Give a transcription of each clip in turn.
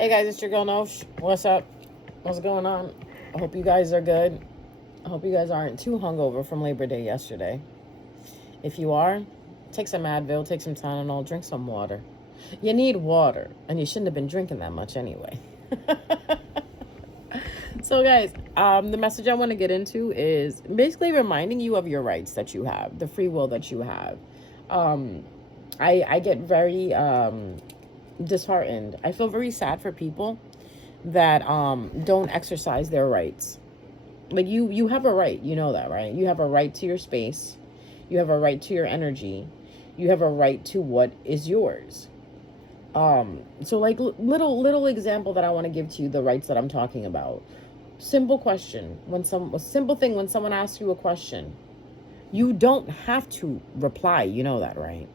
Hey guys, it's your girl Nosh. What's up? What's going on? I hope you guys are good. I hope you guys aren't too hungover from Labor Day yesterday. If you are, take some Advil, take some Tylenol, drink some water. You need water, and you shouldn't have been drinking that much anyway. So guys, the message I want to get into is basically reminding you of your rights that you have, the free will that you have. I get very disheartened. I feel very sad for people that don't exercise their rights. Like you have a right, you know that, right? You have a right to your space. You have a right to your energy. You have a right to what is yours. So like little example that I want to give to you, the rights that I'm talking about. Simple question. A simple thing when someone asks you a question, you don't have to reply. You know that, right?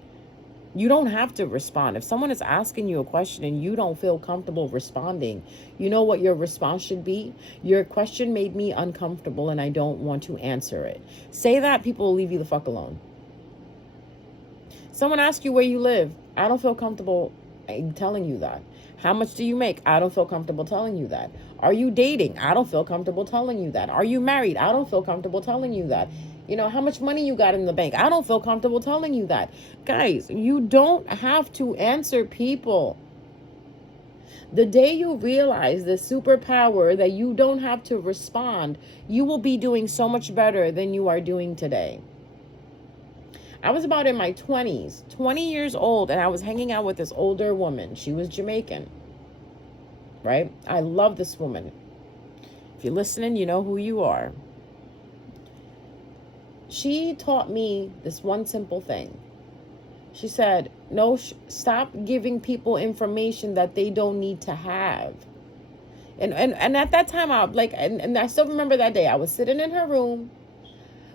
You don't have to respond. If someone is asking you a question and you don't feel comfortable responding, you know what your response should be? Your question made me uncomfortable and I don't want to answer it. Say that, people will leave you the fuck alone. Someone asks you where you live. I don't feel comfortable telling you that. How much do you make? I don't feel comfortable telling you that. Are you dating? I don't feel comfortable telling you that. Are you married? I don't feel comfortable telling you that. You know, how much money you got in the bank? I don't feel comfortable telling you that. Guys, you don't have to answer people. The day you realize the superpower that you don't have to respond, you will be doing so much better than you are doing today. I was about in my 20s, 20 years old, and I was hanging out with this older woman. She was Jamaican, right? I love this woman. If you're listening, you know who you are. She taught me this one simple thing. She said, no, stop giving people information that they don't need to have. And at that time, I still remember that day. I was sitting in her room.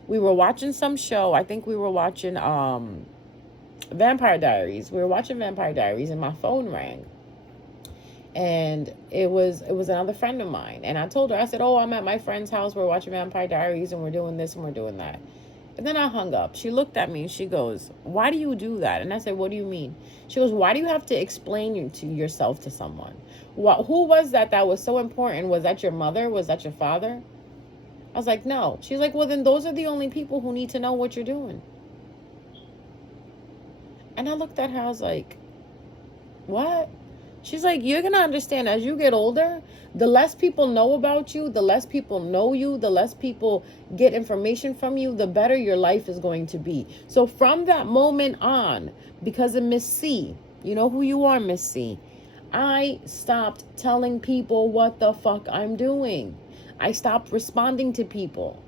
We were watching some show. I think we were watching Vampire Diaries. We were watching Vampire Diaries and my phone rang. And it was another friend of mine. And I told her, I said, oh, I'm at my friend's house. We're watching Vampire Diaries and we're doing this and we're doing that. And then I hung up. She looked at me and she goes, why do you do that? And I said, what do you mean? She goes, why do you have to explain yourself to someone? Who was that was so important? Was that your mother? Was that your father? I was like, no. She's like, well, then those are the only people who need to know what you're doing. And I looked at her. I was like, what? She's like, you're going to understand as you get older, the less people know about you, the less people know you, the less people get information from you, the better your life is going to be. So from that moment on, because of Miss C, you know who you are, Miss C, I stopped telling people what the fuck I'm doing. I stopped responding to people.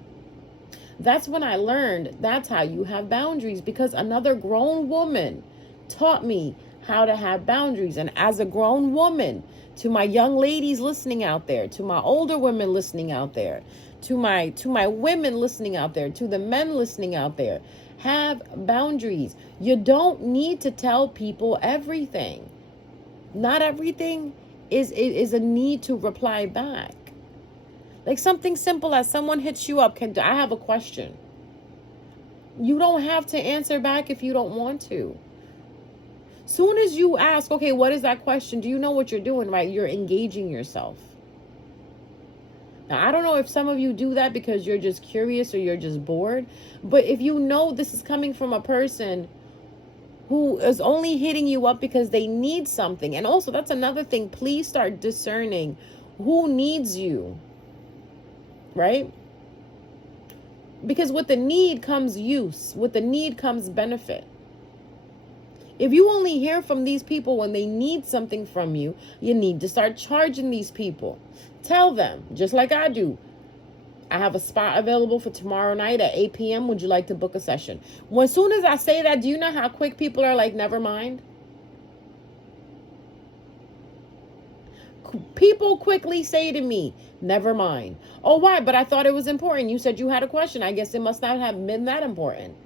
That's when I learned that's how you have boundaries, because another grown woman taught me how to have boundaries. And as a grown woman, to my young ladies listening out there, to my older women listening out there, to my women listening out there, to the men listening out there, have boundaries. You don't need to tell people everything. Not everything is a need to reply back. Like something simple as someone hits you up, I have a question. You don't have to answer back if you don't want to. Soon as you ask, okay, what is that question? Do you know what you're doing, right? You're engaging yourself. Now, I don't know if some of you do that because you're just curious or you're just bored. But if you know this is coming from a person who is only hitting you up because they need something. And also, that's another thing. Please start discerning who needs you. Right? Because with the need comes use. With the need comes benefit. If you only hear from these people when they need something from you, you need to start charging these people. Tell them, just like I do, I have a spot available for tomorrow night at 8 p.m. Would you like to book a session? As soon as I say that, do you know how quick people are like, never mind? People quickly say to me, never mind. Oh, why? But I thought it was important. You said you had a question. I guess it must not have been that important.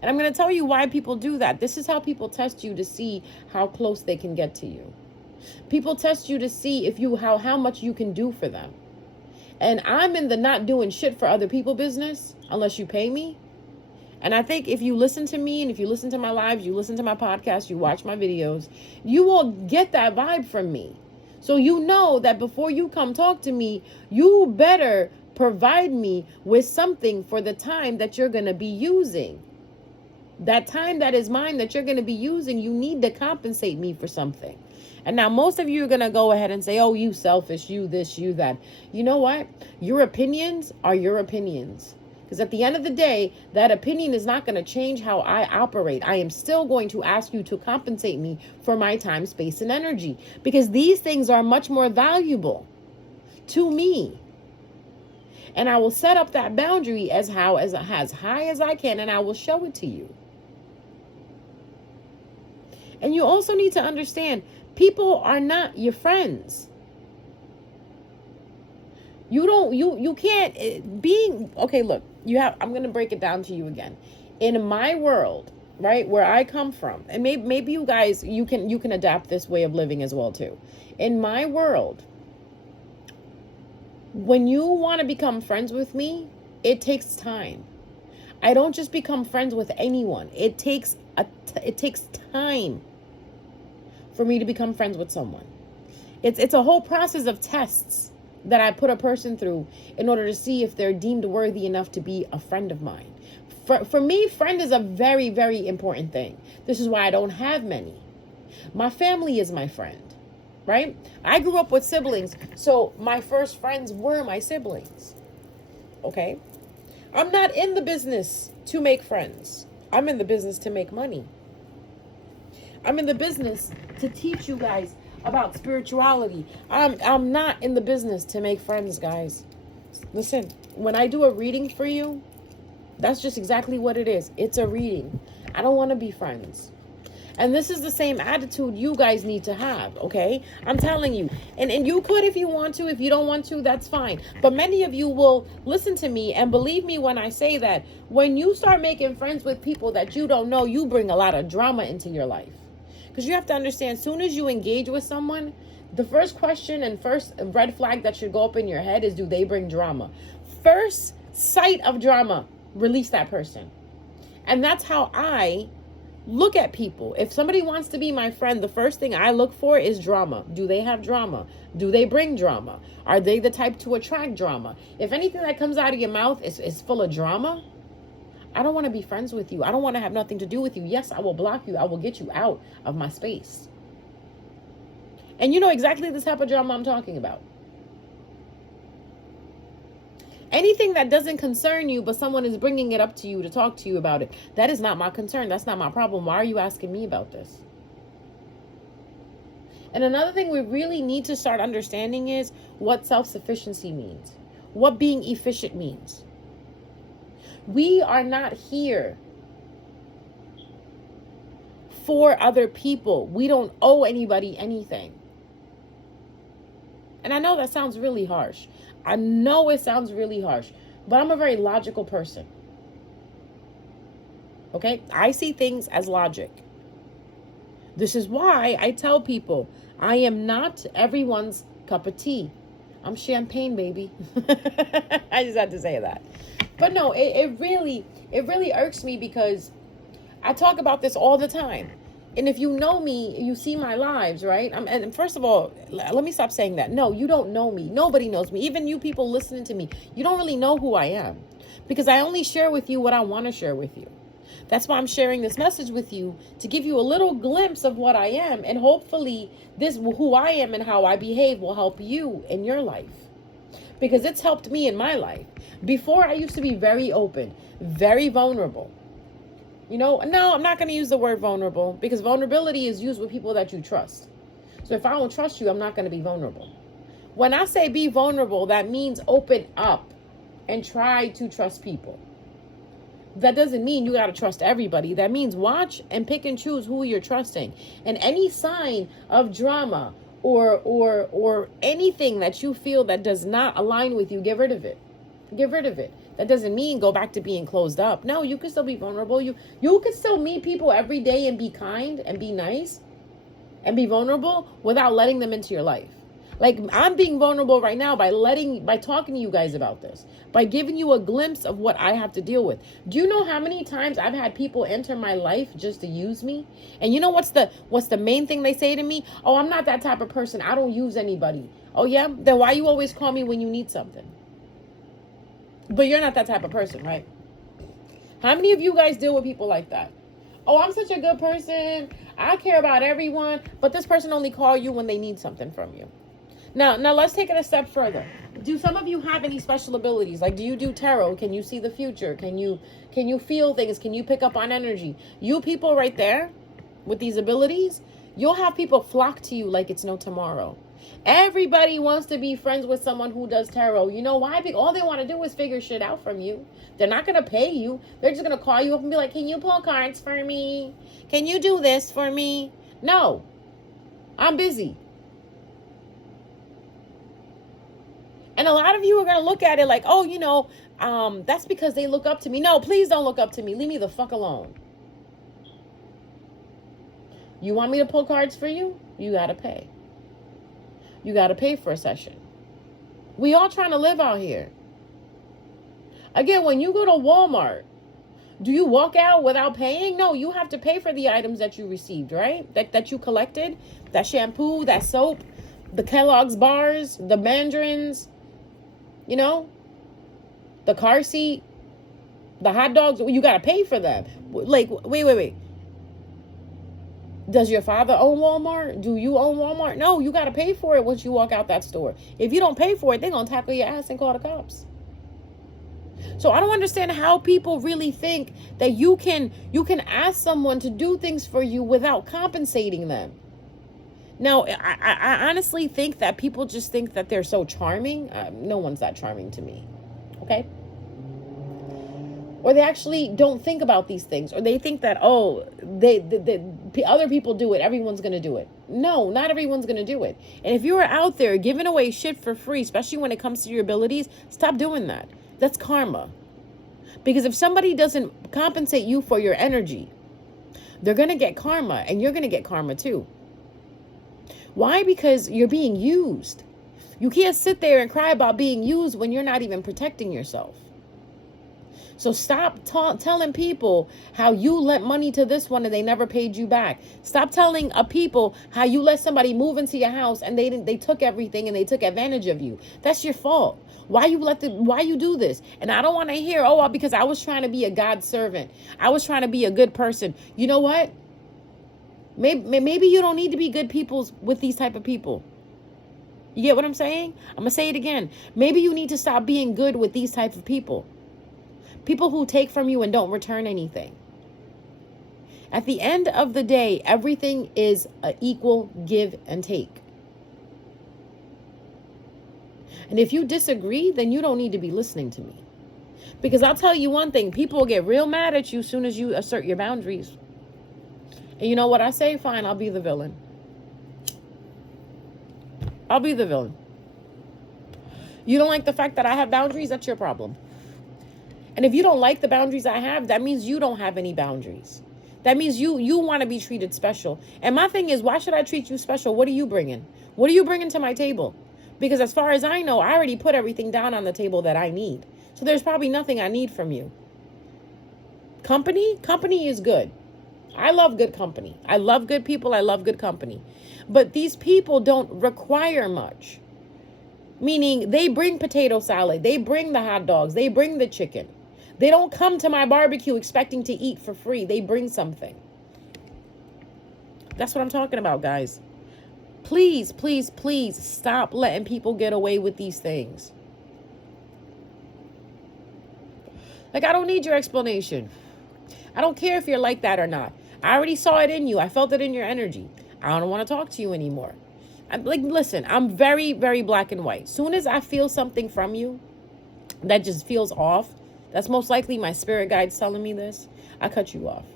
And I'm going to tell you why people do that. This is how people test you to see how close they can get to you. People test you to see if how much you can do for them. And I'm in the not doing shit for other people business unless you pay me. And I think if you listen to me and if you listen to my lives, you listen to my podcast, you watch my videos, you will get that vibe from me. So you know that before you come talk to me, you better provide me with something for the time that you're going to be using. That time that is mine that you're going to be using, you need to compensate me for something. And now most of you are going to go ahead and say, oh, you selfish, you this, you that. You know what? Your opinions are your opinions. Because at the end of the day, that opinion is not going to change how I operate. I am still going to ask you to compensate me for my time, space, and energy. Because these things are much more valuable to me. And I will set up that boundary as high as I can, and I will show it to you. And you also need to understand, people are not your friends. You can't being okay. Look, I'm going to break it down to you again. In my world, right, where I come from, and maybe you guys, you can adapt this way of living as well too. In my world, when you want to become friends with me, it takes time. I don't just become friends with anyone. It takes time for me to become friends with someone. It's a whole process of tests that I put a person through in order to see if they're deemed worthy enough to be a friend of mine. For me, friend is a very, very important thing. This is why I don't have many. My family is my friend, right? I grew up with siblings, so my first friends were my siblings, okay? I'm not in the business to make friends. I'm in the business to make money. I'm in the business to teach you guys about spirituality. I'm not in the business to make friends, guys. Listen, when I do a reading for you, that's just exactly what it is. It's a reading. I don't want to be friends. And this is the same attitude you guys need to have, okay? I'm telling you. And you could if you want to. If you don't want to, that's fine. But many of you will listen to me and believe me when I say that when you start making friends with people that you don't know, you bring a lot of drama into your life. Because you have to understand, as soon as you engage with someone, the first question and first red flag that should go up in your head is, do they bring drama? First sight of drama, release that person. And that's how I look at people. If somebody wants to be my friend, the first thing I look for is drama. Do they have drama? Do they bring drama? Are they the type to attract drama? If anything that comes out of your mouth is full of drama, I don't want to be friends with you. I don't want to have nothing to do with you. Yes, I will block you. I will get you out of my space. And you know exactly the type of drama I'm talking about. Anything that doesn't concern you, but someone is bringing it up to you to talk to you about it, that is not my concern. That's not my problem. Why are you asking me about this? And another thing we really need to start understanding is what self-sufficiency means, what being efficient means. We are not here for other people. We don't owe anybody anything. And I know that sounds really harsh. I know it sounds really harsh, but I'm a very logical person. Okay? I see things as logic. This is why I tell people I am not everyone's cup of tea. I'm champagne, baby. I just had to say that. But no, it really irks me because I talk about this all the time. And if you know me, you see my lives, right? And first of all, let me stop saying that. No, you don't know me. Nobody knows me. Even you people listening to me, you don't really know who I am. Because I only share with you what I want to share with you. That's why I'm sharing this message with you, to give you a little glimpse of what I am. And hopefully this, who I am and how I behave, will help you in your life. Because it's helped me in my life. Before, I used to be very open, very vulnerable. You know, no, I'm not going to use the word vulnerable, because vulnerability is used with people that you trust. So if I don't trust you, I'm not going to be vulnerable. When I say be vulnerable, that means open up and try to trust people. That doesn't mean you got to trust everybody. That means watch and pick and choose who you're trusting. And any sign of drama or anything that you feel that does not align with you, get rid of it. Get rid of it. That doesn't mean go back to being closed up. No, you can still be vulnerable. You can still meet people every day and be kind and be nice and be vulnerable without letting them into your life. Like, I'm being vulnerable right now by talking to you guys about this, by giving you a glimpse of what I have to deal with. Do you know how many times I've had people enter my life just to use me? And you know what's the main thing they say to me? Oh, I'm not that type of person. I don't use anybody. Oh yeah? Then why you always call me when you need something? But you're not that type of person, right? How many of you guys deal with people like that? Oh, I'm such a good person. I care about everyone, but this person only call you when they need something from you. Now let's take it a step further. Do some of you have any special abilities? Like, do you do tarot? Can you see the future? Can you feel things? Can you pick up on energy? You people right there with these abilities, you'll have people flock to you like it's no tomorrow. Everybody wants to be friends with someone who does tarot. You know why? Because all they want to do is figure shit out from you. They're not going to pay you. They're just going to call you up and be like, can you pull cards for me? Can you do this for me? No, I'm busy. And a lot of you are going to look at it like, oh, that's because they look up to me. No, please don't look up to me. Leave me the fuck alone. You want me to pull cards for you? You got to pay. You got to pay for a session. We all trying to live out here. Again, when you go to Walmart, do you walk out without paying? No, you have to pay for the items that you received, right? That you collected. That shampoo, that soap, the Kellogg's bars, the mandarins, the car seat, the hot dogs. You got to pay for them. Like, wait. Does your father own Walmart? Do you own Walmart? No, you got to pay for it once you walk out that store. If you don't pay for it, they're going to tackle your ass and call the cops. So I don't understand how people really think that you can ask someone to do things for you without compensating them. Now, I honestly think that people just think that they're so charming. No one's that charming to me. Okay? Or they actually don't think about these things. Or they think that, the other people do it. Everyone's going to do it. No, not everyone's going to do it. And if you are out there giving away shit for free, especially when it comes to your abilities, stop doing that. That's karma. Because if somebody doesn't compensate you for your energy, they're going to get karma. And you're going to get karma too. Why? Because you're being used. You can't sit there and cry about being used when you're not even protecting yourself. So stop telling people how you lent money to this one and they never paid you back. Stop telling people how you let somebody move into your house and they took everything and they took advantage of you. That's your fault. Why you do this? And I don't want to hear, because I was trying to be a God servant. I was trying to be a good person. You know what? Maybe you don't need to be good people with these type of people. You get what I'm saying? I'm going to say it again. Maybe you need to stop being good with these type of people. People who take from you and don't return anything. At the end of the day, everything is an equal give and take. And if you disagree, then you don't need to be listening to me. Because I'll tell you one thing, people will get real mad at you as soon as you assert your boundaries. And you know what I say? Fine, I'll be the villain. I'll be the villain. You don't like the fact that I have boundaries? That's your problem. And if you don't like the boundaries I have, that means you don't have any boundaries. That means you want to be treated special. And my thing is, why should I treat you special? What are you bringing? What are you bringing to my table? Because as far as I know, I already put everything down on the table that I need. So there's probably nothing I need from you. Company is good. I love good company. I love good people. I love good company. But these people don't require much. Meaning they bring potato salad. They bring the hot dogs. They bring the chicken. They don't come to my barbecue expecting to eat for free. They bring something. That's what I'm talking about, guys. Please, please, please stop letting people get away with these things. Like, I don't need your explanation. I don't care if you're like that or not. I already saw it in you. I felt it in your energy. I don't want to talk to you anymore. Listen, I'm very, very black and white. Soon as I feel something from you that just feels off, that's most likely my spirit guides telling me this, I cut you off.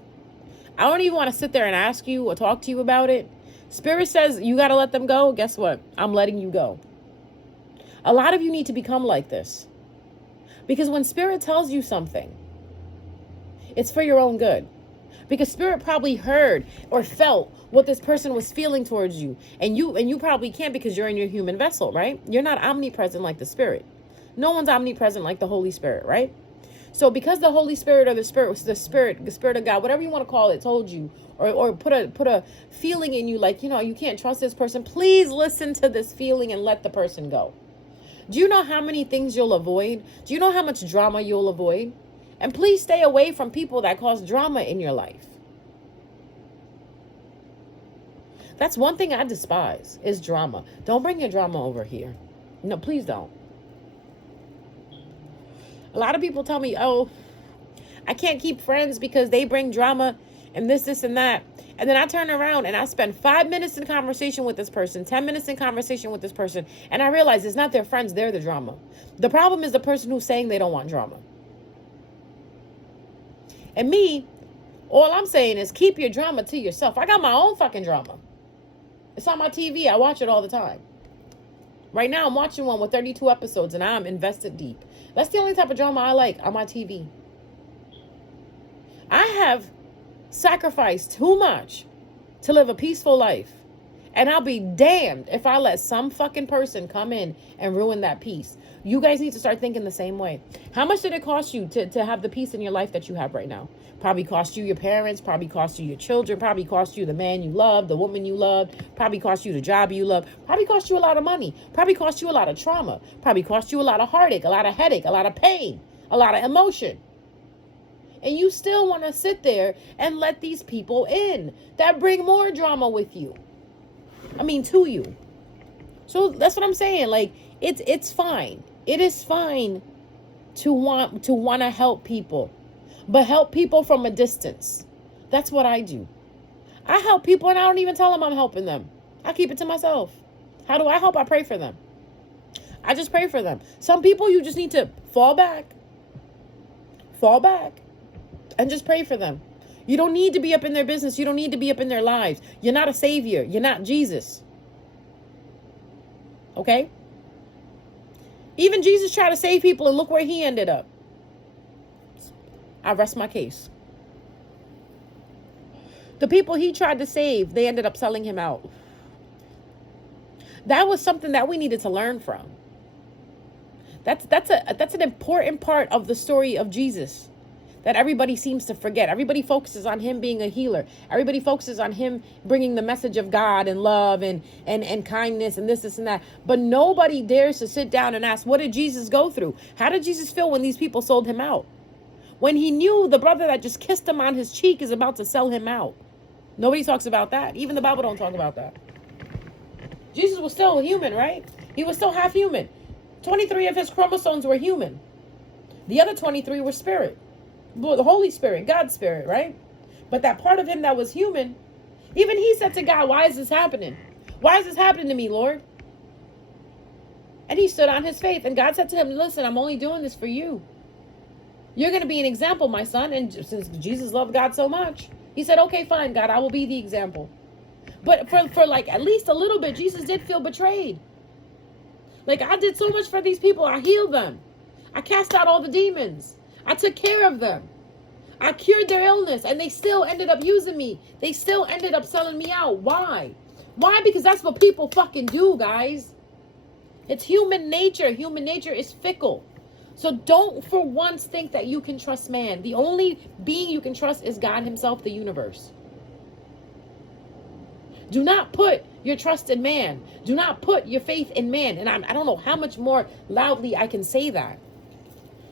I don't even want to sit there and ask you or talk to you about it. Spirit says you got to let them go. Guess what? I'm letting you go. A lot of you need to become like this. Because when Spirit tells you something, it's for your own good. Because Spirit probably heard or felt what this person was feeling towards you. And you probably can't, because you're in your human vessel, right? You're not omnipresent like the Spirit. No one's omnipresent like the Holy Spirit, right? So because the Holy Spirit, or the Spirit of God, whatever you want to call it, told you, or put a feeling in you, like, you can't trust this person, please listen to this feeling and let the person go. Do you know how many things you'll avoid? Do you know how much drama you'll avoid? And please stay away from people that cause drama in your life. That's one thing I despise, is drama. Don't bring your drama over here. No, please don't. A lot of people tell me, oh, I can't keep friends because they bring drama and this and that. And then I turn around and I spend 5 minutes in conversation with this person, 10 minutes in conversation with this person. And I realize it's not their friends, they're the drama. The problem is the person who's saying they don't want drama. And me, all I'm saying is keep your drama to yourself. I got my own fucking drama. It's on my TV. I watch it all the time. Right now, I'm watching one with 32 episodes, and I'm invested deep. That's the only type of drama I like on my TV. I have sacrificed too much to live a peaceful life. And I'll be damned if I let some fucking person come in and ruin that peace. You guys need to start thinking the same way. How much did it cost you to have the peace in your life that you have right now? Probably cost you your parents, probably cost you your children, probably cost you the man you love, the woman you loved, probably cost you the job you love, probably cost you a lot of money, probably cost you a lot of trauma, probably cost you a lot of heartache, a lot of headache, a lot of pain, a lot of emotion. And you still want to sit there and let these people in that bring more drama with you. To you. So that's what I'm saying. Like, it's fine. It is fine to want to help people, but help people from a distance. That's what I do. I help people and I don't even tell them I'm helping them. I keep it to myself. How do I help? I pray for them. I just pray for them. Some people you just need to fall back, and just pray for them. You don't need to be up in their business. You don't need to be up in their lives. You're not a savior. You're not Jesus. Okay? Even Jesus tried to save people, and look where he ended up. I rest my case. The people he tried to save, they ended up selling him out. That was something that we needed to learn from. That's an important part of the story of Jesus that everybody seems to forget. Everybody focuses on him being a healer. Everybody focuses on him bringing the message of God and love and kindness and this and that. But nobody dares to sit down and ask, what did Jesus go through? How did Jesus feel when these people sold him out? When he knew the brother that just kissed him on his cheek is about to sell him out. Nobody talks about that. Even the Bible don't talk about that. Jesus was still human, right? He was still half human. 23 of his chromosomes were human. The other 23 were spirit. The Holy Spirit, God's Spirit, right? But that part of him that was human, even he said to God, why is this happening? Why is this happening to me, Lord? And he stood on his faith. And God said to him, listen, I'm only doing this for you. You're going to be an example, my son. And since Jesus loved God so much, he said, okay, fine, God, I will be the example. But for like at least a little bit, Jesus did feel betrayed. Like, I did so much for these people. I healed them. I cast out all the demons. I took care of them. I cured their illness, and they still ended up using me. They still ended up selling me out. Why? Why? Because that's what people fucking do, guys. It's human nature. Human nature is fickle. So don't for once think that you can trust man. The only being you can trust is God himself, the universe. Do not put your trust in man. Do not put your faith in man. And I don't know how much more loudly I can say that.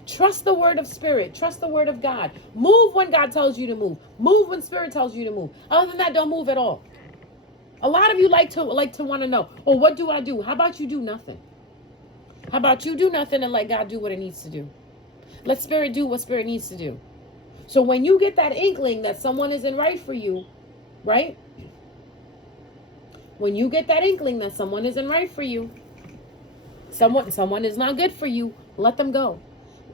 Trust the word of spirit. Trust the word of God. Move when God tells you to move. Move when spirit tells you to move. Other than that, don't move at all. A lot of you like to want to know, oh, what do I do? How about you do nothing? How about you do nothing and let God do what it needs to do? Let spirit do what spirit needs to do. So when you get that inkling that someone isn't right for you, right? When you get that inkling that someone isn't right for you, someone is not good for you, let them go.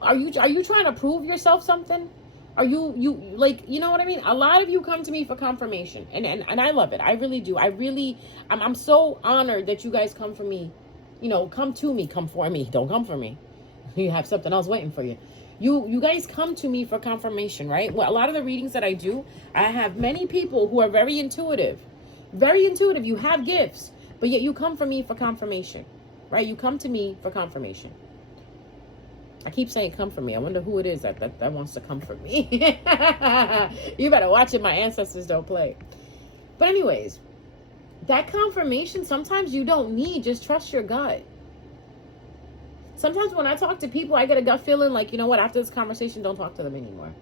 Are you trying to prove yourself something? Are you like, you know what I mean? A lot of you come to me for confirmation, and I love it. I really do. I'm so honored that you guys come for me. You know, come to me, come for me. Don't come for me. You have something else waiting for you. You guys come to me for confirmation, right? Well, a lot of the readings that I do, I have many people who are very intuitive. Very intuitive. You have gifts, but yet you come for me for confirmation, right? You come to me for confirmation. I keep saying come for me. I wonder who it is that wants to comfort me. You better watch it. My ancestors don't play. But anyways, that confirmation, sometimes you don't need. Just trust your gut. Sometimes when I talk to people, I get a gut feeling like, you know what, after this conversation, don't talk to them anymore.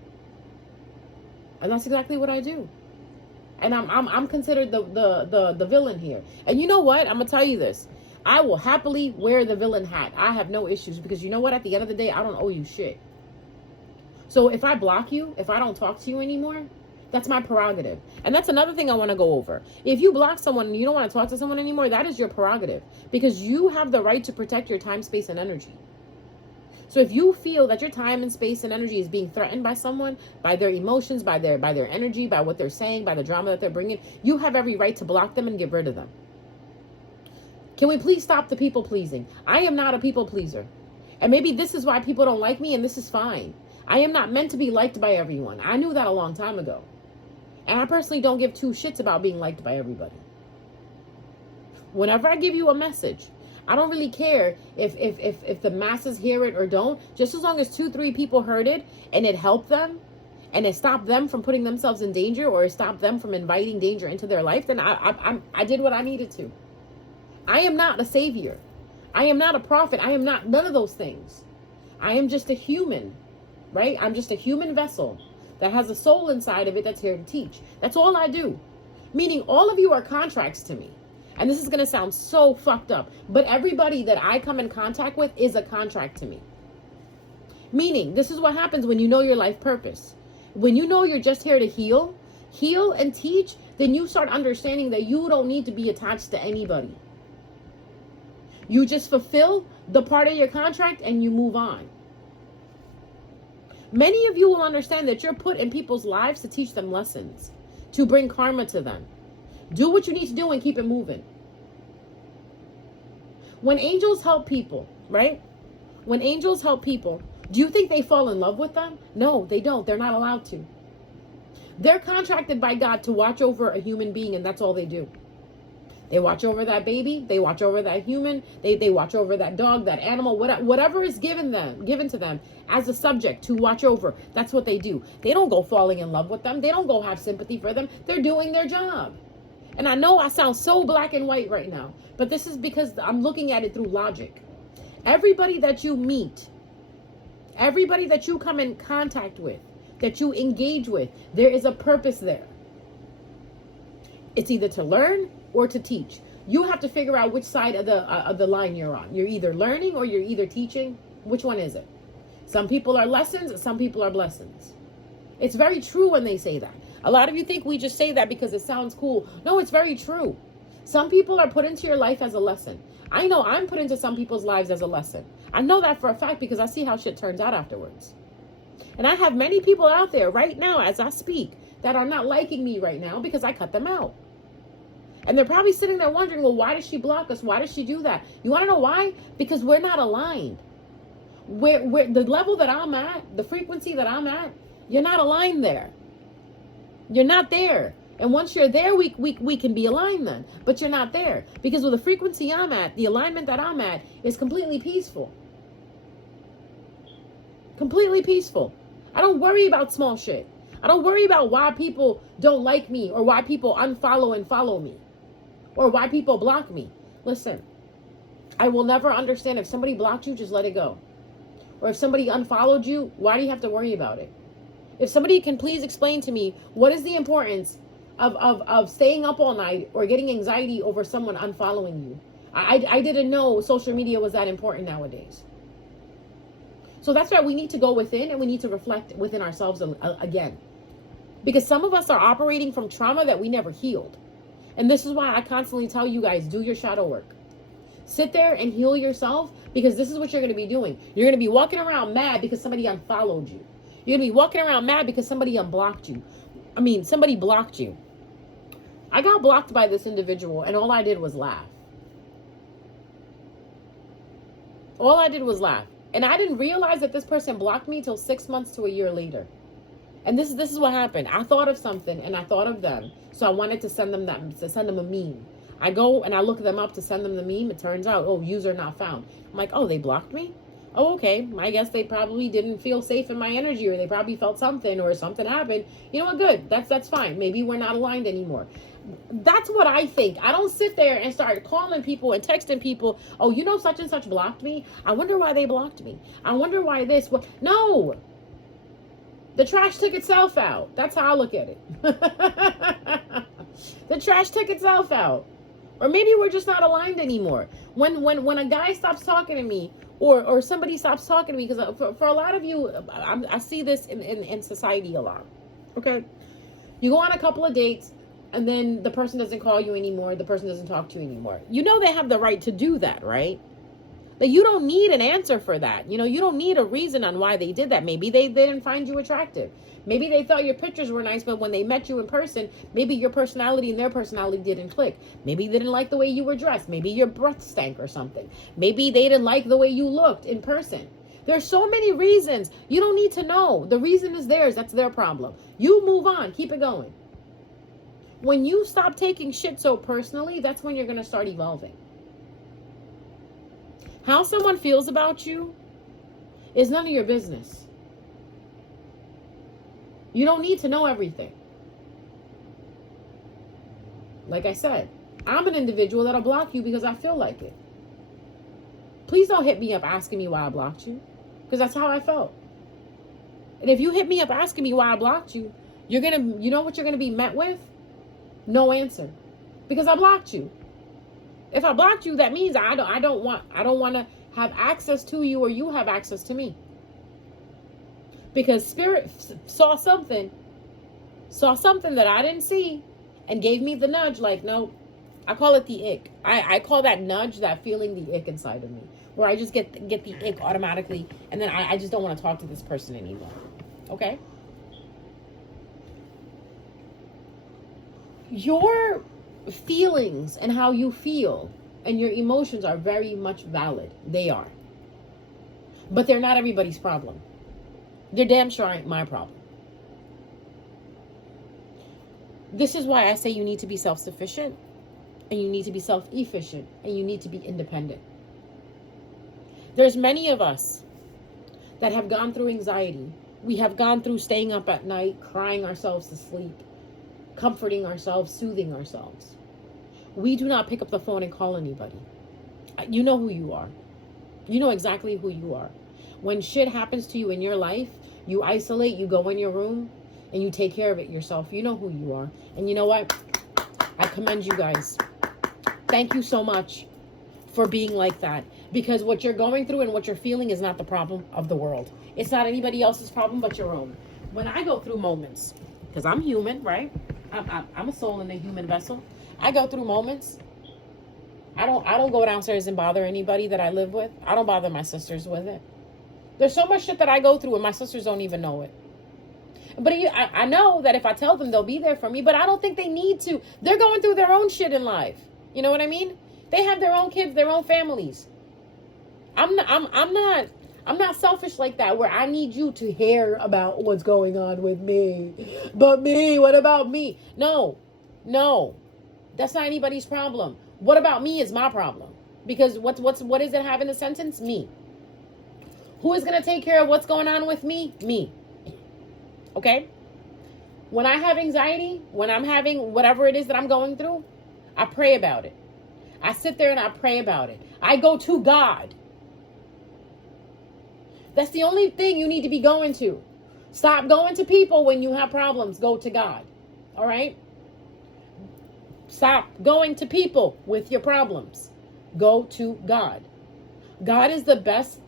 And that's exactly what I do. And I'm considered the villain here. And you know what? I'm gonna tell you this. I will happily wear the villain hat. I have no issues, because you know what? At the end of the day, I don't owe you shit. So if I block you, if I don't talk to you anymore, that's my prerogative. And that's another thing I want to go over. If you block someone and you don't want to talk to someone anymore, that is your prerogative, because you have the right to protect your time, space, and energy. So if you feel that your time and space and energy is being threatened by someone, by their emotions, by their energy, by what they're saying, by the drama that they're bringing, you have every right to block them and get rid of them. Can we please stop the people pleasing? I am not a people pleaser. And maybe this is why people don't like me, and this is fine. I am not meant to be liked by everyone. I knew that a long time ago. And I personally don't give two shits about being liked by everybody. Whenever I give you a message, I don't really care if the masses hear it or don't. Just as long as 2-3 people heard it and it helped them and it stopped them from putting themselves in danger, or it stopped them from inviting danger into their life, then I did what I needed to. I am not a savior. I am not a prophet. I am not none of those things. I am just a human, right? I'm just a human vessel that has a soul inside of it that's here to teach. That's all I do. Meaning all of you are contracts to me. And this is going to sound so fucked up, but everybody that I come in contact with is a contract to me. Meaning, this is what happens when you know your life purpose. When you know you're just here to heal and teach, then you start understanding that you don't need to be attached to anybody. You just fulfill the part of your contract and you move on. Many of you will understand that you're put in people's lives to teach them lessons, to bring karma to them. Do what you need to do and keep it moving. When angels help people, right? When angels help people, do you think they fall in love with them? No, they don't. They're not allowed to. They're contracted by God to watch over a human being, and that's all they do. They watch over that baby. They watch over that human. They watch over that dog, that animal, whatever is given to them as a subject to watch over. That's what they do. They don't go falling in love with them. They don't go have sympathy for them. They're doing their job. And I know I sound so black and white right now, but this is because I'm looking at it through logic. Everybody that you meet, everybody that you come in contact with, that you engage with, there is a purpose there. It's either to learn or to teach. You have to figure out which side of the line you're on. You're either learning or you're either teaching. Which one is it? Some people are lessons, some people are blessings. It's very true when they say that. A lot of you think we just say that because it sounds cool. No, it's very true. Some people are put into your life as a lesson. I know I'm put into some people's lives as a lesson. I know that for a fact because I see how shit turns out afterwards. And I have many people out there right now as I speak that are not liking me right now because I cut them out. And they're probably sitting there wondering, well, why does she block us? Why does she do that? You want to know why? Because we're not aligned. We're the level that I'm at, the frequency that I'm at, you're not aligned there. You're not there. And once you're there, we can be aligned then. But you're not there. Because with the frequency I'm at, the alignment that I'm at is completely peaceful. Completely peaceful. I don't worry about small shit. I don't worry about why people don't like me or why people unfollow and follow me or why people block me. Listen, I will never understand if somebody blocked you, just let it go. Or if somebody unfollowed you, why do you have to worry about it? If somebody can please explain to me, what is the importance of staying up all night or getting anxiety over someone unfollowing you? I didn't know social media was that important nowadays. So that's why we need to go within and we need to reflect within ourselves again. Because some of us are operating from trauma that we never healed. And this is why I constantly tell you guys, do your shadow work. Sit there and heal yourself, because this is what you're going to be doing. You're going to be walking around mad because somebody unfollowed you. You're going to be walking around mad because somebody unblocked you. Somebody blocked you. I got blocked by this individual and all I did was laugh. All I did was laugh. And I didn't realize that this person blocked me till 6 months to a year later. And this is what happened. I thought of something and I thought of them. So I wanted to send them a meme. I go and I look them up to send them the meme. It turns out, oh, user not found. I'm like, oh, they blocked me? Oh, okay. I guess they probably didn't feel safe in my energy, or they probably felt something, or something happened. You know what? Good. That's fine. Maybe we're not aligned anymore. That's what I think. I don't sit there and start calling people and texting people, oh, you know, such and such blocked me. I wonder why they blocked me. I wonder why this. No. The trash took itself out. That's how I look at it. The trash took itself out. Or maybe we're just not aligned anymore. When a guy stops talking to me, or somebody stops talking to me, because for a lot of you, I see this in society a lot. Okay? You go on a couple of dates, and then the person doesn't call you anymore. The person doesn't talk to you anymore. You know they have the right to do that, right? That you don't need an answer for that. You know, you don't need a reason on why they did that. Maybe they didn't find you attractive. Maybe they thought your pictures were nice, but when they met you in person, maybe your personality and their personality didn't click. Maybe they didn't like the way you were dressed. Maybe your breath stank or something. Maybe they didn't like the way you looked in person. There's so many reasons. You don't need to know. The reason is theirs. That's their problem. You move on. Keep it going. When you stop taking shit so personally, that's when you're going to start evolving. How someone feels about you is none of your business. You don't need to know everything. Like I said, I'm an individual that'll block you because I feel like it. Please don't hit me up asking me why I blocked you, because that's how I felt. And if you hit me up asking me why I blocked you, you know what you're gonna be met with? No answer, because I blocked you. If I blocked you, that means I don't want to have access to you, or you have access to me. Because spirit saw something that I didn't see, and gave me the nudge. Like, no, I call it the ick. I call that nudge, that feeling, the ick inside of me, where I just get the ick automatically, and then I just don't want to talk to this person anymore. Okay? Your feelings and how you feel and your emotions are very much valid. They are. But they're not everybody's problem. They're damn sure ain't my problem. This is why I say you need to be self-sufficient, and you need to be self-efficient, and you need to be independent. There's many of us that have gone through anxiety. We have gone through staying up at night, crying ourselves to sleep, comforting ourselves, soothing ourselves. We do not pick up the phone and call anybody. You know who you are. You know exactly who you are. When shit happens to you in your life, you isolate, you go in your room, and you take care of it yourself. You know who you are. And you know what? I commend you guys. Thank you so much for being like that. Because what you're going through and what you're feeling is not the problem of the world. It's not anybody else's problem but your own. When I go through moments, because I'm human, right? I'm a soul in a human vessel. I go through moments. I don't go downstairs and bother anybody that I live with. I don't bother my sisters with it. There's so much shit that I go through and my sisters don't even know it. But I know that if I tell them, they'll be there for me. But I don't think they need to. They're going through their own shit in life. You know what I mean? They have their own kids, their own families. I'm not selfish like that, where I need you to hear about what's going on with me. But me, what about me? No, that's not anybody's problem. What about me is my problem. Because what is it having a sentence? Me. Who is going to take care of what's going on with me? Me. Okay? When I have anxiety, when I'm having whatever it is that I'm going through, I pray about it. I sit there and I pray about it. I go to God. That's the only thing you need to be going to. Stop going to people when you have problems. Go to God. All right? Stop going to people with your problems. Go to God. God is the best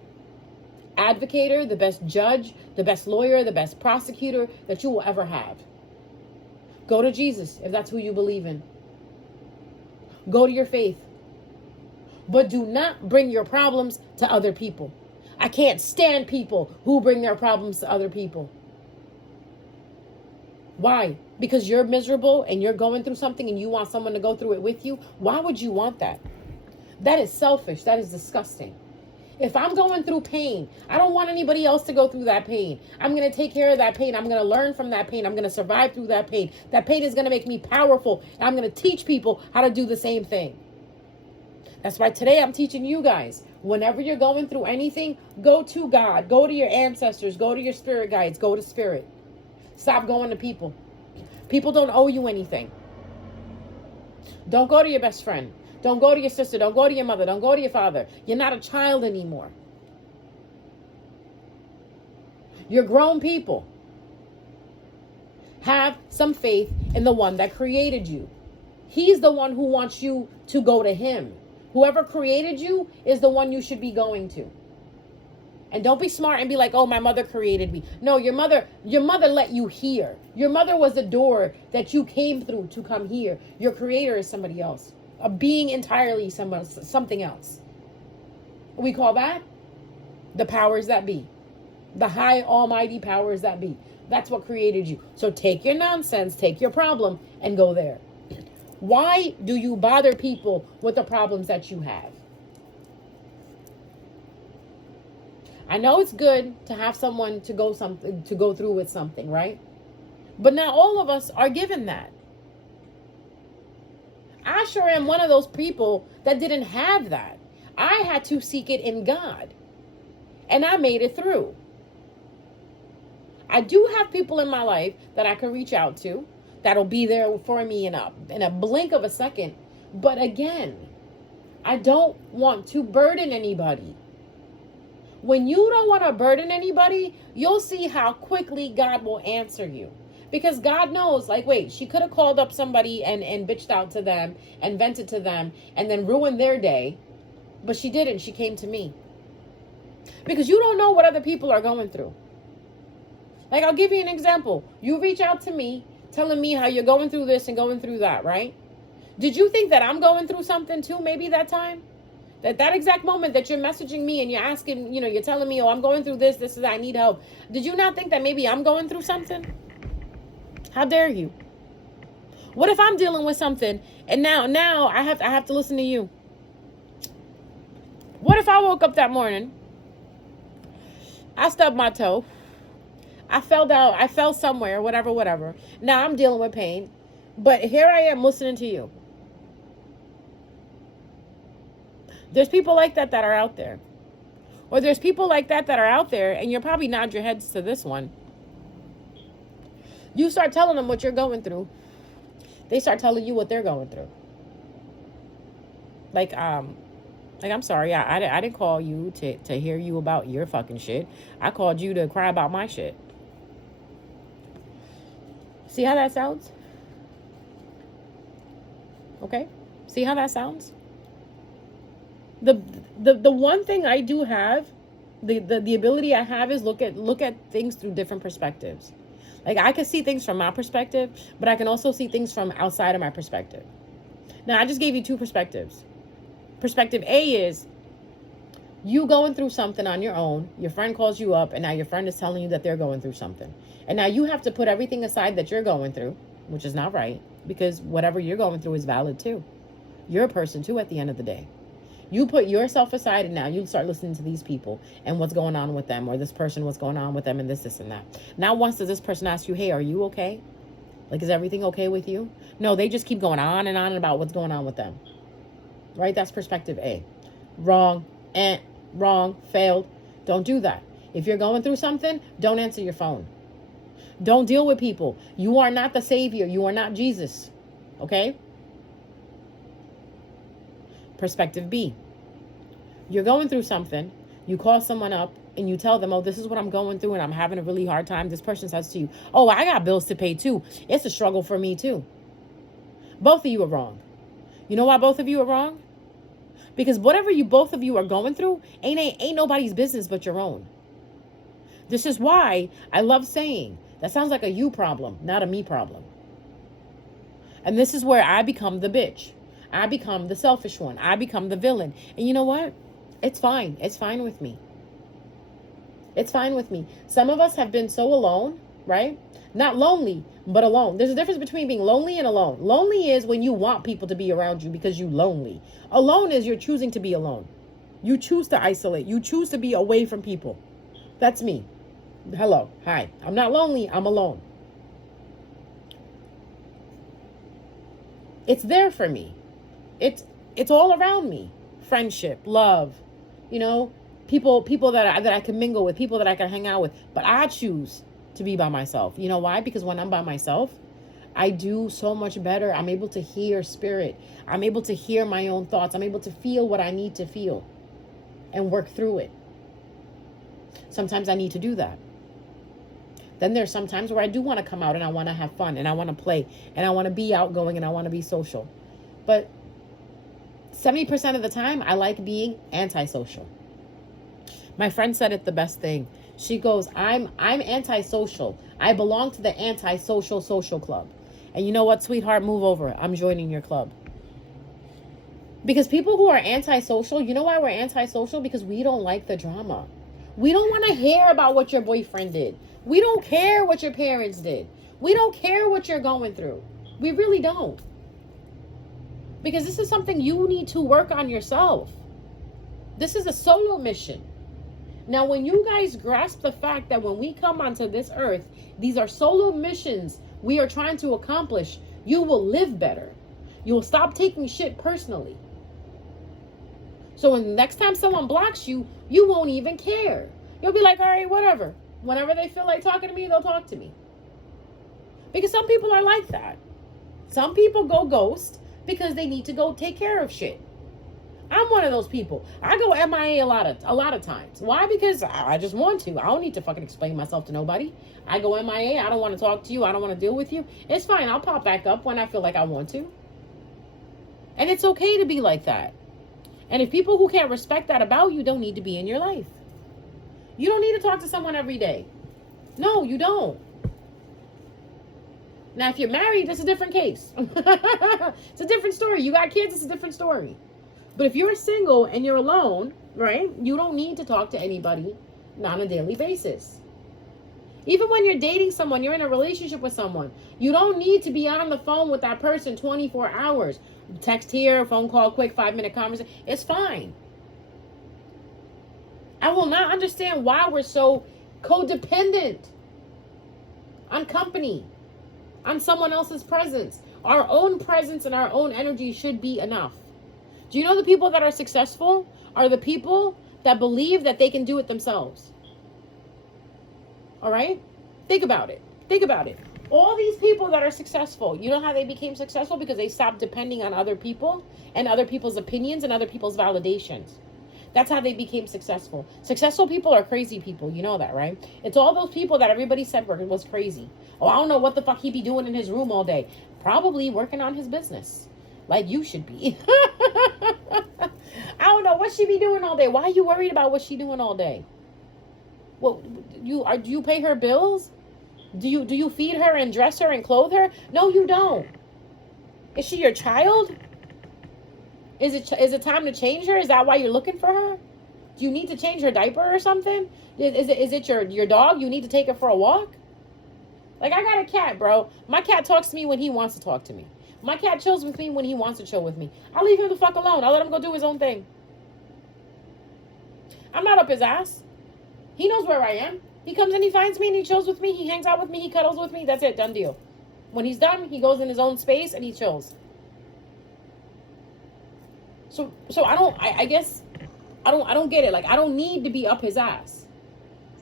advocator, the best judge, the best lawyer, the best prosecutor that you will ever have. Go to Jesus if that's who you believe in. Go to your faith. But do not bring your problems to other people. I can't stand people who bring their problems to other people. Why? Because you're miserable and you're going through something and you want someone to go through it with you? Why would you want that? That is selfish. That is disgusting. If I'm going through pain, I don't want anybody else to go through that pain. I'm going to take care of that pain. I'm going to learn from that pain. I'm going to survive through that pain. That pain is going to make me powerful. And I'm going to teach people how to do the same thing. That's why today I'm teaching you guys. Whenever you're going through anything, go to God. Go to your ancestors. Go to your spirit guides. Go to spirit. Stop going to people. People don't owe you anything. Don't go to your best friend. Don't go to your sister. Don't go to your mother. Don't go to your father. You're not a child anymore. You're grown people. Have some faith in the one that created you. He's the one who wants you to go to him. Whoever created you is the one you should be going to. And don't be smart and be like, oh, my mother created me. No, your mother let you here. Your mother was the door that you came through to come here. Your creator is somebody else. A being entirely something else. We call that the powers that be. The high almighty powers that be. That's what created you. So take your nonsense, take your problem, and go there. Why do you bother people with the problems that you have? I know it's good to have someone to go through with something, right? But not all of us are given that. I sure am one of those people that didn't have that. I had to seek it in God. And I made it through. I do have people in my life that I can reach out to that'll be there for me in a blink of a second. But again, I don't want to burden anybody. When you don't want to burden anybody, you'll see how quickly God will answer you. Because God knows, like, wait, she could have called up somebody and bitched out to them and vented to them and then ruined their day. But she didn't. She came to me. Because you don't know what other people are going through. Like, I'll give you an example. You reach out to me telling me how you're going through this and going through that, right? Did you think that I'm going through something too maybe that time? That exact moment that you're messaging me and you're asking, you're telling me, oh, I'm going through this is, I need help. Did you not think that maybe I'm going through something? How dare you? What if I'm dealing with something and now I have to listen to you? What if I woke up that morning, I stubbed my toe, I fell down, I fell somewhere, whatever. Now I'm dealing with pain, but here I am listening to you. There's people like that are out there. Or there's people like that are out there, and you'll probably nod your heads to this one. You start telling them what you're going through. They start telling you what they're going through. Like I'm sorry, I didn't call you to hear you about your fucking shit. I called you to cry about my shit. See how that sounds? Okay? See how that sounds? The one thing I do have, the ability I have is look at things through different perspectives. Like, I can see things from my perspective, but I can also see things from outside of my perspective. Now, I just gave you two perspectives. Perspective A is you going through something on your own. Your friend calls you up, and now your friend is telling you that they're going through something. And now you have to put everything aside that you're going through, which is not right, because whatever you're going through is valid too. You're a person too at the end of the day. You put yourself aside, and now you start listening to these people and what's going on with them, or this person, what's going on with them, and this and that. Now, once does this person ask you, hey, are you okay? Like, is everything okay with you? No, they just keep going on and on about what's going on with them. Right? That's perspective A. Wrong, failed. Don't do that. If you're going through something, don't answer your phone. Don't deal with people. You are not the Savior. You are not Jesus. Okay? Perspective B. You're going through something. You call someone up and you tell them, oh, this is what I'm going through and I'm having a really hard time. This person says to you, oh, I got bills to pay too. It's a struggle for me too. Both of you are wrong. You know why both of you are wrong? Because whatever both of you are going through ain't nobody's business but your own. This is why I love saying that sounds like a you problem, not a me problem. And this is where I become the bitch. I become the selfish one. I become the villain. And you know what? It's fine. It's fine with me. It's fine with me. Some of us have been so alone, right? Not lonely, but alone. There's a difference between being lonely and alone. Lonely is when you want people to be around you because you're lonely. Alone is you're choosing to be alone. You choose to isolate. You choose to be away from people. That's me. Hello. Hi. I'm not lonely. I'm alone. It's there for me. It's all around me. Friendship, love, you know, people that I can mingle with, people that I can hang out with. But I choose to be by myself. You know why? Because when I'm by myself, I do so much better. I'm able to hear spirit. I'm able to hear my own thoughts. I'm able to feel what I need to feel and work through it. Sometimes I need to do that. Then there's some times where I do want to come out and I want to have fun and I want to play and I want to be outgoing and I want to be social. But 70% of the time, I like being antisocial. My friend said it the best thing. She goes, I'm antisocial. I belong to the antisocial social club. And you know what, sweetheart? Move over. I'm joining your club. Because people who are antisocial, you know why we're antisocial? Because we don't like the drama. We don't want to hear about what your boyfriend did. We don't care what your parents did. We don't care what you're going through. We really don't. Because this is something you need to work on yourself. This is a solo mission. Now, when you guys grasp the fact that when we come onto this earth, these are solo missions we are trying to accomplish, you will live better. You will stop taking shit personally. So when the next time someone blocks you, you won't even care. You'll be like, all right, whatever. Whenever they feel like talking to me, they'll talk to me. Because some people are like that. Some people go ghost because they need to go take care of shit. I'm one of those people. I go MIA a lot of times. Why? Because I just want to. I don't need to fucking explain myself to nobody. I go MIA. I don't want to talk to you. I don't want to deal with you. It's fine. I'll pop back up when I feel like I want to. And it's okay to be like that. And if people who can't respect that about you don't need to be in your life. You don't need to talk to someone every day. No, you don't. Now, if you're married, that's a different case. It's a different story. You got kids, it's a different story. But if you're single and you're alone, right, you don't need to talk to anybody on a daily basis. Even when you're dating someone, you're in a relationship with someone, you don't need to be on the phone with that person 24 hours. Text here, phone call, quick 5-minute conversation. It's fine. I will not understand why we're so codependent on company, on someone else's presence. Our own presence and our own energy should be enough. Do you know the people that are successful are the people that believe that they can do it themselves? All right? Think about it. Think about it. All these people that are successful, you know how they became successful? Because they stopped depending on other people and other people's opinions and other people's validations. That's how they became successful. Successful people are crazy people. You know that, right? It's all those people that everybody said was crazy. Oh, I don't know what the fuck he be doing in his room all day. Probably working on his business. Like you should be. I don't know what she be doing all day. Why are you worried about what she doing all day? Well, do you pay her bills? Do you feed her and dress her and clothe her? No, you don't. Is she your child? Is it time to change her? Is that why you're looking for her? Do you need to change her diaper or something? Is it your dog? You need to take her for a walk? Like, I got a cat, bro. My cat talks to me when he wants to talk to me. My cat chills with me when he wants to chill with me. I'll leave him the fuck alone. I'll let him go do his own thing. I'm not up his ass. He knows where I am. He comes and he finds me and he chills with me. He hangs out with me. He cuddles with me. That's it. Done deal. When he's done, he goes in his own space and he chills. So I guess I don't get it. Like, I don't need to be up his ass.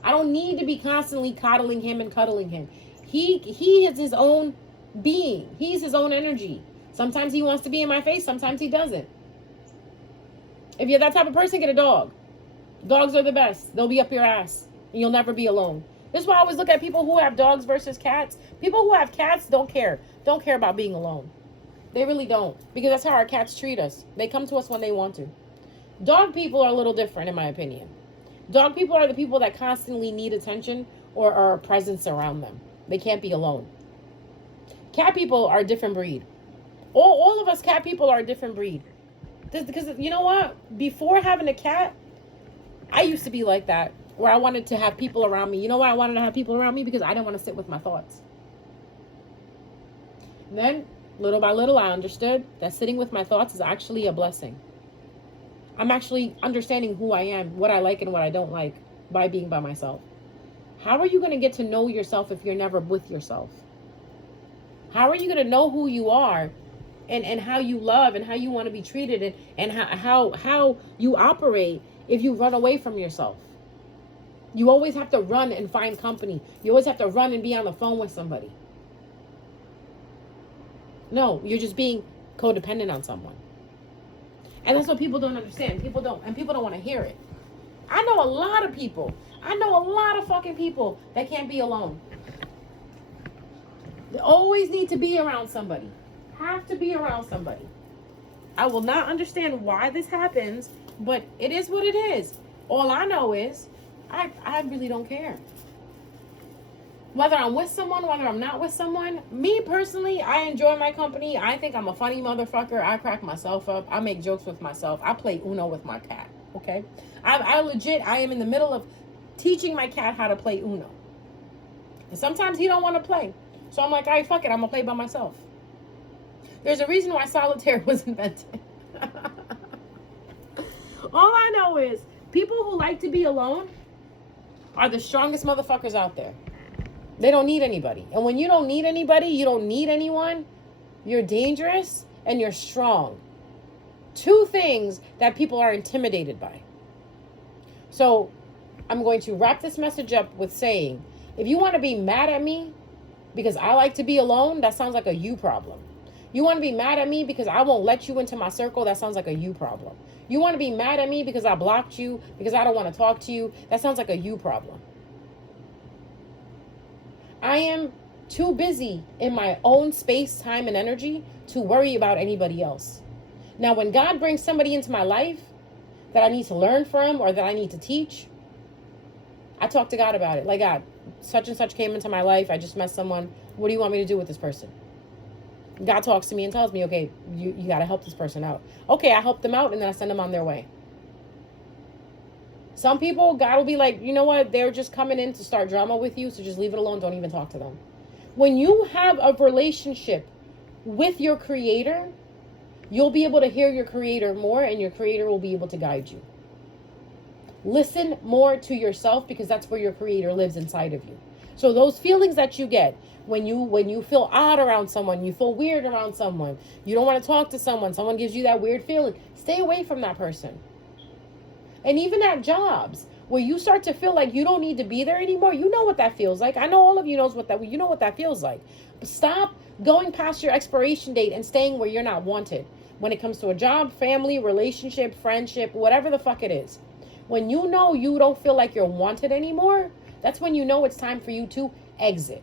I don't need to be constantly coddling him and cuddling him. He is his own being. He's his own energy. Sometimes he wants to be in my face. Sometimes he doesn't. If you're that type of person, get a dog. Dogs are the best. They'll be up your ass. And you'll never be alone. This is why I always look at people who have dogs versus cats. People who have cats don't care. Don't care about being alone. They really don't. Because that's how our cats treat us. They come to us when they want to. Dog people are a little different, in my opinion. Dog people are the people that constantly need attention or a presence around them. They can't be alone. Cat people are a different breed. All of us cat people are a different breed. Because you know what? Before having a cat, I used to be like that. Where I wanted to have people around me. You know why I wanted to have people around me? Because I didn't want to sit with my thoughts. And then, little by little, I understood that sitting with my thoughts is actually a blessing. I'm actually understanding who I am, what I like and what I don't like by being by myself. How are you going to get to know yourself if you're never with yourself? How are you going to know who you are and how you love and how you want to be treated and how you operate if you run away from yourself? You always have to run and find company. You always have to run and be on the phone with somebody. No, you're just being codependent on someone. And that's what people don't understand. People don't want to hear it. I know a lot of people. I know a lot of fucking people that can't be alone. They always need to be around somebody. Have to be around somebody. I will not understand why this happens, but it is what it is. All I know is I really don't care. Whether I'm with someone, whether I'm not with someone, me personally, I enjoy my company. I think I'm a funny motherfucker. I crack myself up. I make jokes with myself. I play Uno with my cat, okay? I am in the middle of teaching my cat how to play Uno. And sometimes he don't want to play. So I'm like, all right, fuck it. I'm going to play by myself. There's a reason why solitaire was invented. All I know is people who like to be alone are the strongest motherfuckers out there. They don't need anybody. And when you don't need anybody, you don't need anyone, you're dangerous and you're strong. Two things that people are intimidated by. So I'm going to wrap this message up with saying, if you want to be mad at me because I like to be alone, that sounds like a you problem. You want to be mad at me because I won't let you into my circle, that sounds like a you problem. You want to be mad at me because I blocked you, because I don't want to talk to you, that sounds like a you problem. I am too busy in my own space, time, and energy to worry about anybody else. Now, when God brings somebody into my life that I need to learn from or that I need to teach, I talk to God about it. Like, God, such and such came into my life. I just met someone. What do you want me to do with this person? God talks to me and tells me, okay, you got to help this person out. Okay, I help them out and then I send them on their way. Some people, God will be like, you know what? They're just coming in to start drama with you, so just leave it alone. Don't even talk to them. When you have a relationship with your creator, you'll be able to hear your creator more and your creator will be able to guide you. Listen more to yourself because that's where your creator lives inside of you. So those feelings that you get when you feel odd around someone, you feel weird around someone, you don't want to talk to someone gives you that weird feeling, stay away from that person. And even at jobs where you start to feel like you don't need to be there anymore, you know what that feels like. I know all of you know what that feels like. But stop going past your expiration date and staying where you're not wanted. When it comes to a job, family, relationship, friendship, whatever the fuck it is. When you know you don't feel like you're wanted anymore, that's when you know it's time for you to exit.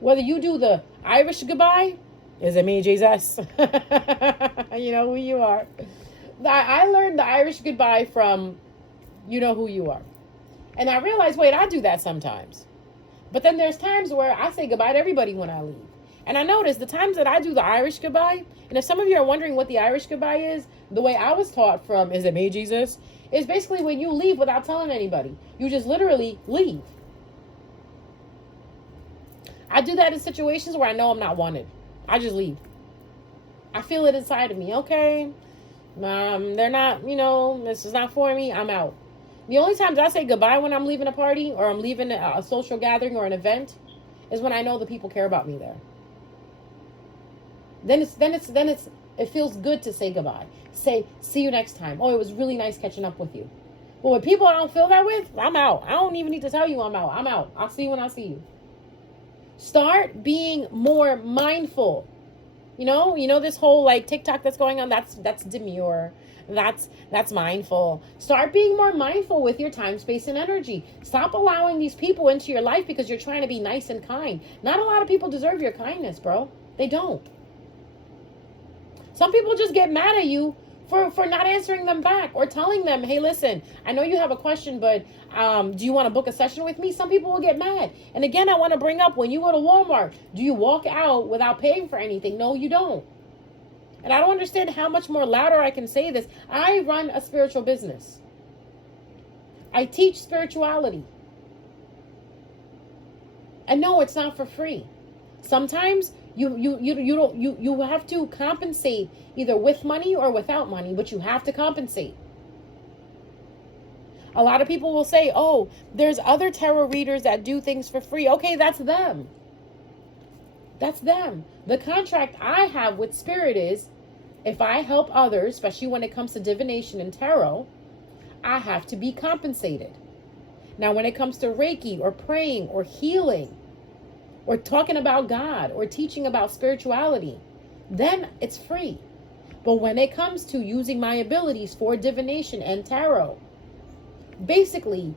Whether you do the Irish goodbye, is it me, Jesus? You know who you are. I learned the Irish goodbye from you know who you are. And I realized, wait, I do that sometimes. But then there's times where I say goodbye to everybody when I leave. And I notice the times that I do the Irish goodbye, and if some of you are wondering what the Irish goodbye is, the way I was taught from, is it me, Jesus? Is basically when you leave without telling anybody. You just literally leave. I do that in situations where I know I'm not wanted. I just leave. I feel it inside of me. Okay, they're not, this is not for me. I'm out. The only times I say goodbye when I'm leaving a party or I'm leaving a social gathering or an event is when I know the people care about me there. Then it feels good to say goodbye. Say, see you next time. Oh, it was really nice catching up with you. But with people I don't feel that with, I'm out. I don't even need to tell you I'm out. I'm out. I'll see you when I see you. Start being more mindful. You know this whole like TikTok that's going on, that's demure. That's mindful. Start being more mindful with your time, space, and energy. Stop allowing these people into your life because you're trying to be nice and kind. Not a lot of people deserve your kindness, bro. They don't. Some people just get mad at you for not answering them back or telling them, hey, listen, I know you have a question, but do you want to book a session with me? Some people will get mad. And again, I want to bring up, when you go to Walmart, do you walk out without paying for anything? No, you don't. And I don't understand how much more louder I can say this. I run a spiritual business. I teach spirituality. And no, it's not for free. Sometimes you have to compensate either with money or without money, but you have to compensate. A lot of people will say, oh, there's other tarot readers that do things for free. Okay, that's them. That's them. The contract I have with Spirit is, if I help others, especially when it comes to divination and tarot, I have to be compensated. Now, when it comes to Reiki or praying or healing or talking about God or teaching about spirituality, then it's free. But when it comes to using my abilities for divination and tarot, basically,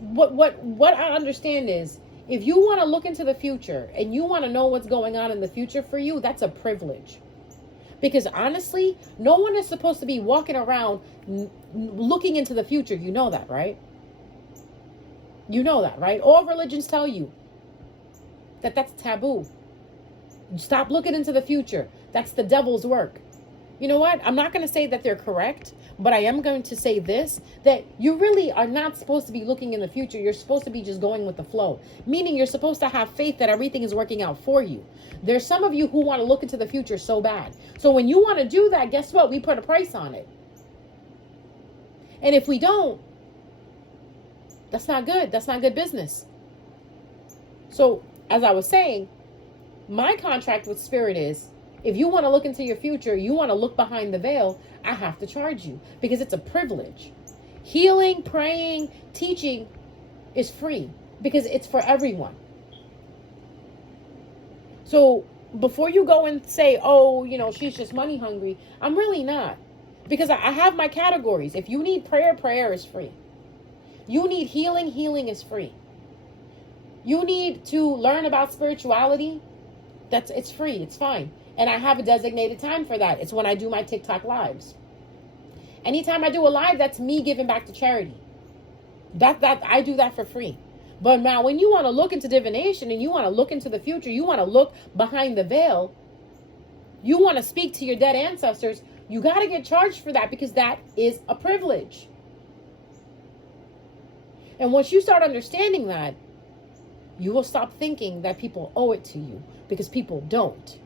what I understand is, if you want to look into the future and you want to know what's going on in the future for you, that's a privilege. Because honestly, no one is supposed to be walking around looking into the future. You know that, right? You know that, right? All religions tell you that that's taboo. Stop looking into the future. That's the devil's work. You know what? I'm not going to say that they're correct, but I am going to say this, that you really are not supposed to be looking in the future. You're supposed to be just going with the flow, meaning you're supposed to have faith that everything is working out for you. There's some of you who want to look into the future so bad. So when you want to do that, guess what? We put a price on it. And if we don't, that's not good. That's not good business. So as I was saying, my contract with Spirit is, if you want to look into your future, you want to look behind the veil, I have to charge you because it's a privilege. Healing, praying, teaching is free because it's for everyone. So before you go and say, oh, you know, she's just money hungry, I'm really not. Because I have my categories. If you need prayer, prayer is free. You need healing, healing is free. You need to learn about spirituality, it's free, it's fine. And I have a designated time for that. It's when I do my TikTok lives. Anytime I do a live, that's me giving back to charity. That I do that for free. But now when you want to look into divination and you want to look into the future, you want to look behind the veil, you want to speak to your dead ancestors, you got to get charged for that because that is a privilege. And once you start understanding that, you will stop thinking that people owe it to you, because people don't.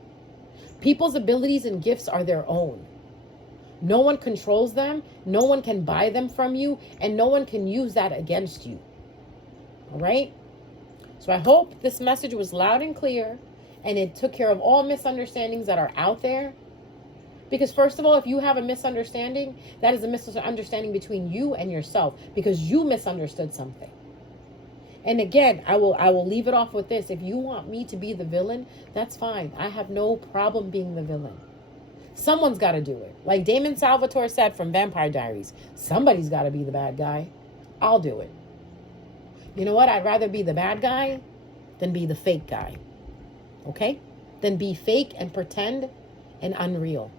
People's abilities and gifts are their own. No one controls them. No one can buy them from you. And no one can use that against you. All right? So I hope this message was loud and clear. And it took care of all misunderstandings that are out there. Because first of all, if you have a misunderstanding, that is a misunderstanding between you and yourself. Because you misunderstood something. And again, I will leave it off with this. If you want me to be the villain, that's fine. I have no problem being the villain. Someone's got to do it. Like Damon Salvatore said from Vampire Diaries, somebody's got to be the bad guy. I'll do it. You know what? I'd rather be the bad guy than be the fake guy. Okay? Than be fake and pretend and unreal.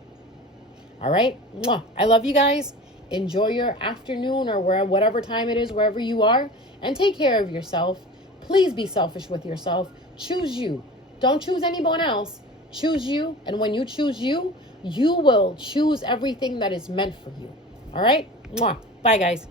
All right? Mwah. I love you guys. Enjoy your afternoon or whatever time it is, wherever you are. And take care of yourself. Please be selfish with yourself. Choose you. Don't choose anyone else. Choose you. And when you choose you, you will choose everything that is meant for you. All right? Mwah. Bye, guys.